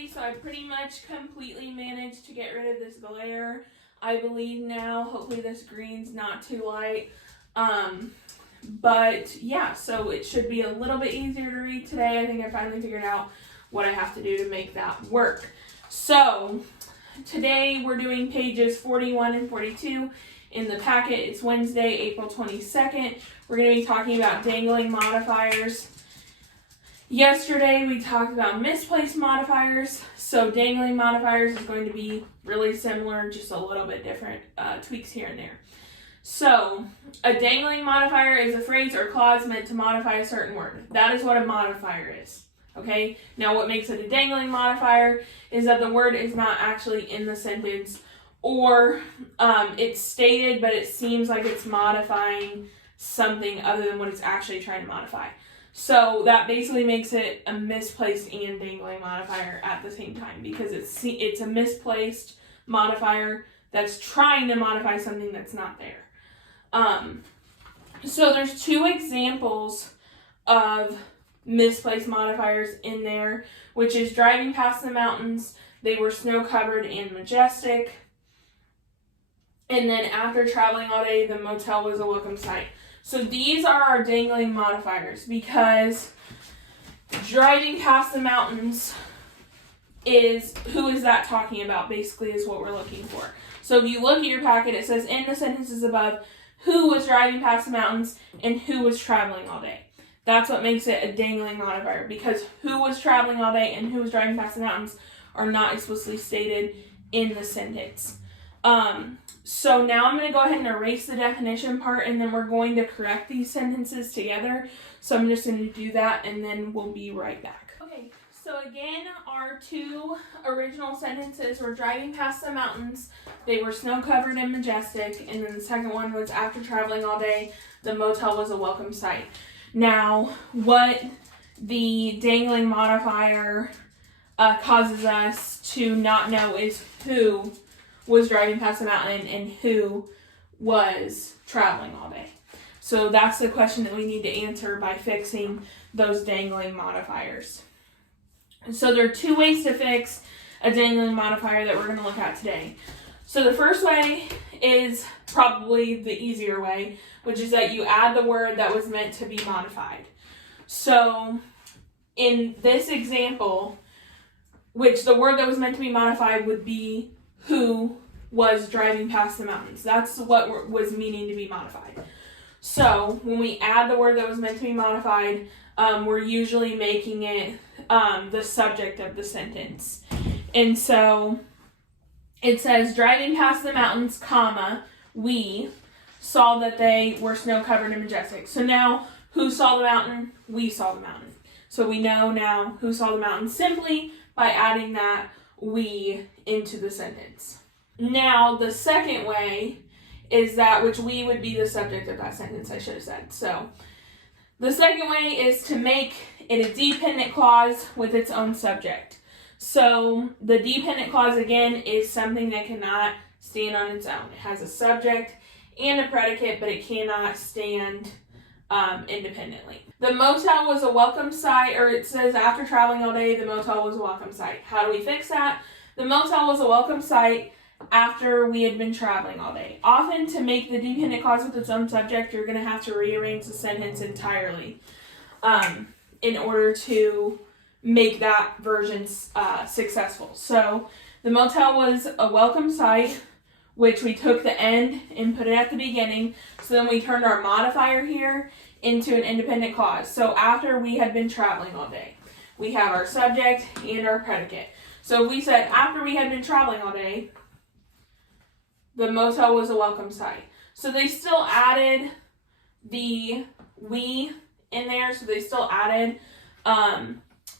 Okay, so I pretty much completely managed to get rid of this glare. I believe now, hopefully this green's not too light. But yeah, so it should be a little bit easier to read today. I think I finally figured out what I have to do to make that work. So today we're doing pages 41 and 42 in the packet. It's Wednesday, April 22nd. We're going to be talking about dangling modifiers. Yesterday we talked about misplaced modifiers. So dangling modifiers is going to be really similar, just a little bit different tweaks here and there. So a dangling modifier is a phrase or clause meant to modify a certain word. That is what a modifier is. Okay, now what makes it a dangling modifier is that the word is not actually in the sentence, or it's stated but it seems like it's modifying something other than what it's actually trying to modify. So that basically makes it a misplaced and dangling modifier at the same time, because it's a misplaced modifier that's trying to modify something that's not there. So there's two examples of misplaced modifiers in there, which is driving past the mountains, they were snow covered and majestic, and then after traveling all day, the motel was a welcome sight. So these are our dangling modifiers, because driving past the mountains is, who is that talking about, basically, is what we're looking for. So if you look at your packet, it says in the sentences above, who was driving past the mountains and who was traveling all day. That's what makes it a dangling modifier, because who was traveling all day and who was driving past the mountains are not explicitly stated in the sentence. So now I'm going to go ahead and erase the definition part, and then we're going to correct these sentences together. So I'm just going to do that, and then we'll be right back. Okay, so again, our two original sentences were driving past the mountains, they were snow-covered and majestic, and then the second one was after traveling all day, the motel was a welcome sight. Now, what the dangling modifier causes us to not know is who was driving past the mountain and who was traveling all day. So that's the question that we need to answer by fixing those dangling modifiers. So there are two ways to fix a dangling modifier that we're going to look at today. So the first way is probably the easier way, which is that you add the word that was meant to be modified. So in this example, which the word that was meant to be modified would be who was driving past the mountains. That's what was meaning to be modified. So when we add the word that was meant to be modified, we're usually making it the subject of the sentence. And so it says, driving past the mountains, comma, we saw that they were snow-covered and majestic. So now, who saw the mountain? We saw the mountain. So we know now who saw the mountain simply by adding that we into the sentence. Now, the second way is that which we would be the subject of that sentence, I should have said. So the second way is to make it a dependent clause with its own subject. So the dependent clause, again, is something that cannot stand on its own. It has a subject and a predicate, but it cannot stand independently. The motel was a welcome sight, or it says after traveling all day, the motel was a welcome sight. How do we fix that? The motel was a welcome sight after we had been traveling all day. Often, to make the dependent clause with its own subject, you're going to have to rearrange the sentence entirely in order to make that version successful. So the motel was a welcome sight, which we took the end and put it at the beginning. So then we turned our modifier here into an independent clause. So after we had been traveling all day, we have our subject and our predicate. So if we said after we had been traveling all day, the motel was a welcome sight. So they still added the we in there. So they still added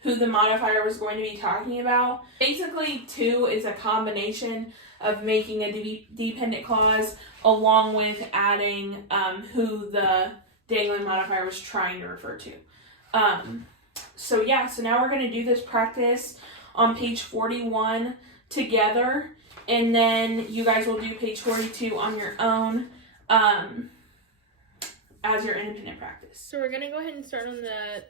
who the modifier was going to be talking about. Basically, to is a combination of making a dependent clause along with adding who the dangling modifier was trying to refer to. So now we're going to do this practice on page 41 together, and then you guys will do page 42 on your own as your independent practice. So we're going to go ahead and start on the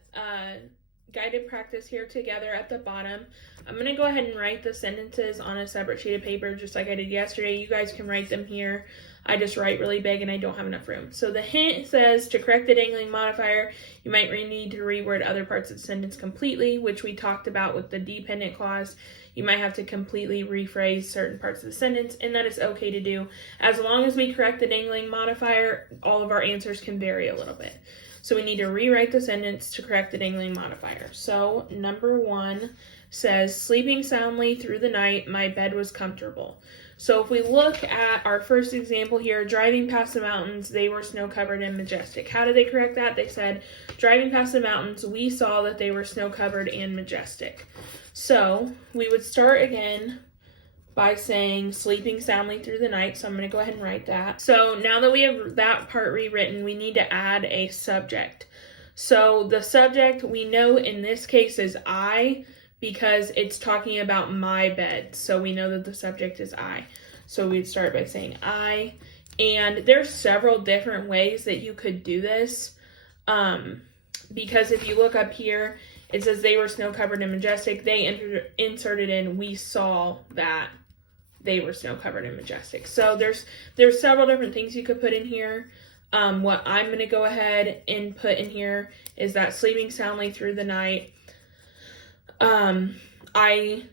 guided practice here together at the bottom. I'm going to go ahead and write the sentences on a separate sheet of paper just like I did yesterday. You guys can write them here. I just write really big and I don't have enough room. So the hint says to correct the dangling modifier, you might need to reword other parts of the sentence completely, which we talked about with the dependent clause. You might have to completely rephrase certain parts of the sentence, and that is okay to do. As long as we correct the dangling modifier, all of our answers can vary a little bit. So we need to rewrite the sentence to correct the dangling modifier. So number 1 says, sleeping soundly through the night, my bed was comfortable. So if we look at our first example here, driving past the mountains, they were snow-covered and majestic. How did they correct that? They said, driving past the mountains, we saw that they were snow-covered and majestic. So we would start again by saying sleeping soundly through the night. So I'm going to go ahead and write that. So now that we have that part rewritten, we need to add a subject. So the subject we know in this case is I, because it's talking about my bed. So we know that the subject is I. So we'd start by saying I. And there's several different ways that you could do this. Because if you look up here, it says they were snow-covered and majestic. They inserted in, we saw that they were snow-covered and majestic. So there's several different things you could put in here. What I'm going to go ahead and put in here is that sleeping soundly through the night, I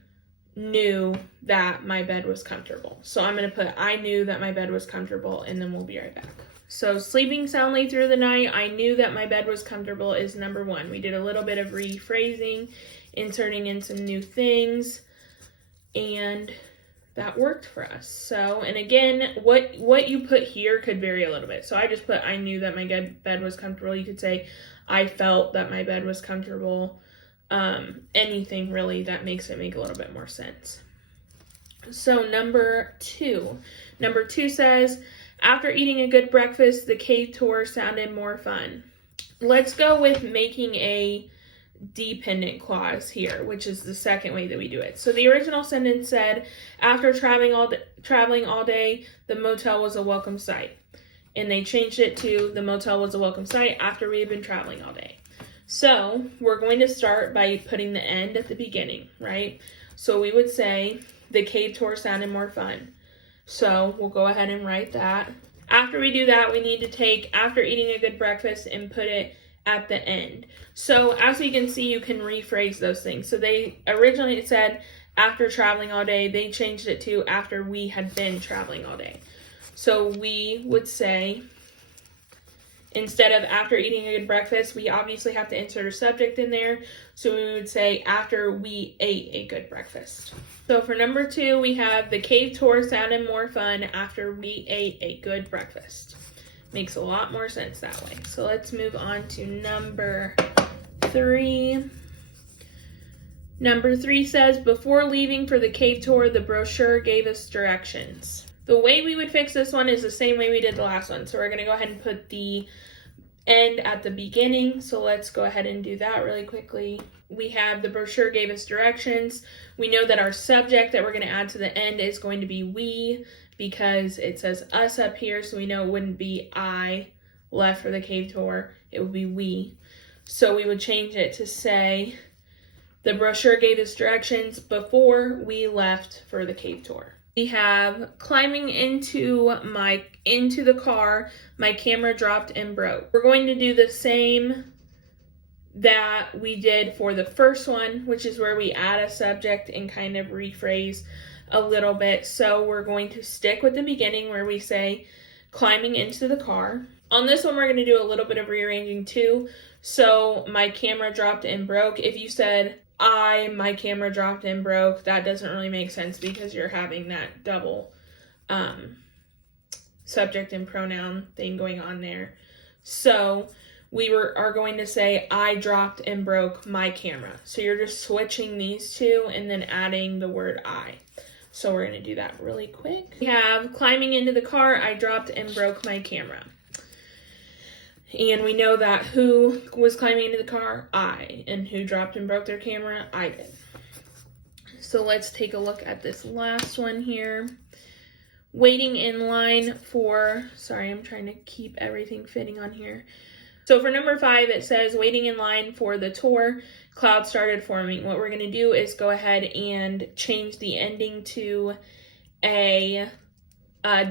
knew that my bed was comfortable. So I'm going to put, I knew that my bed was comfortable, and then we'll be right back. So sleeping soundly through the night, I knew that my bed was comfortable is number 1. We did a little bit of rephrasing, inserting in some new things, and that worked for us. So, and again, what you put here could vary a little bit. So I just put, I knew that my bed was comfortable. You could say, I felt that my bed was comfortable. Anything really that makes it make a little bit more sense. So number 2 says, after eating a good breakfast, the cave tour sounded more fun. Let's go with making a dependent clause here, which is the second way that we do it. So the original sentence said, after traveling all day, the motel was a welcome sight. And they changed it to, the motel was a welcome sight after we had been traveling all day. So we're going to start by putting the end at the beginning, right? So we would say, the cave tour sounded more fun. So we'll go ahead and write that. After we do that, we need to take after eating a good breakfast and put it at the end. So as you can see, you can rephrase those things. So they originally said after traveling all day, they changed it to after we had been traveling all day. So we would say, instead of after eating a good breakfast, we obviously have to insert a subject in there. So we would say after we ate a good breakfast. So for number 2, we have the cave tour sounded more fun after we ate a good breakfast. Makes a lot more sense that way. So let's move on to number 3. Number 3 says, before leaving for the cave tour, the brochure gave us directions. The way we would fix this one is the same way we did the last one. So we're going to go ahead and put the end at the beginning. So let's go ahead and do that really quickly. We have the brochure gave us directions. We know that our subject that we're going to add to the end is going to be we, because it says us up here. So we know it wouldn't be I left for the cave tour. It would be we. So we would change it to say, the brochure gave us directions before we left for the cave tour. We have climbing into the car, my camera dropped and broke. We're going to do the same that we did for the first one, which is where we add a subject and kind of rephrase a little bit. So we're going to stick with the beginning where we say climbing into the car. On this one, we're going to do a little bit of rearranging too. So my camera dropped and broke. If you said my camera dropped and broke, that doesn't really make sense because you're having that double subject and pronoun thing going on there. So we are going to say, I dropped and broke my camera. So you're just switching these two and then adding the word I. So we're going to do that really quick. We have climbing into the car, I dropped and broke my camera. And we know that who was climbing into the car? I. And who dropped and broke their camera? I did. So let's take a look at this last one here. Waiting in line for, sorry, I'm trying to keep everything fitting on here. So for number 5, it says waiting in line for the tour. cloud started forming. What we're going to do is go ahead and change the ending to a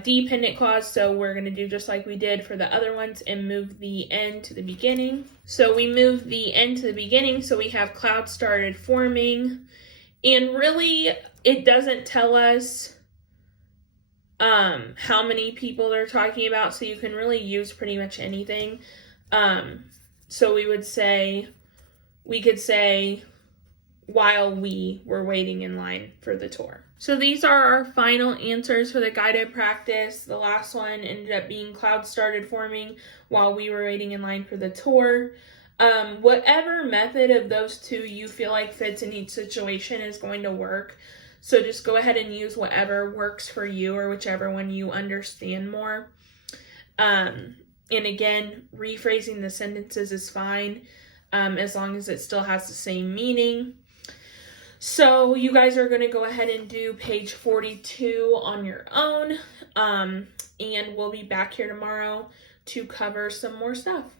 dependent clause. So we're going to do just like we did for the other ones and move the end to the beginning. So we move the end to the beginning, so we have cloud started forming. And really, it doesn't tell us how many people they're talking about, so you can really use pretty much anything. So we could say, while we were waiting in line for the tour. So these are our final answers for the guided practice. The last one ended up being cloud started forming while we were waiting in line for the tour. Whatever method of those two you feel like fits in each situation is going to work. So just go ahead and use whatever works for you or whichever one you understand more. And again, rephrasing the sentences is fine as long as it still has the same meaning. So you guys are going to go ahead and do page 42 on your own. And we'll be back here tomorrow to cover some more stuff.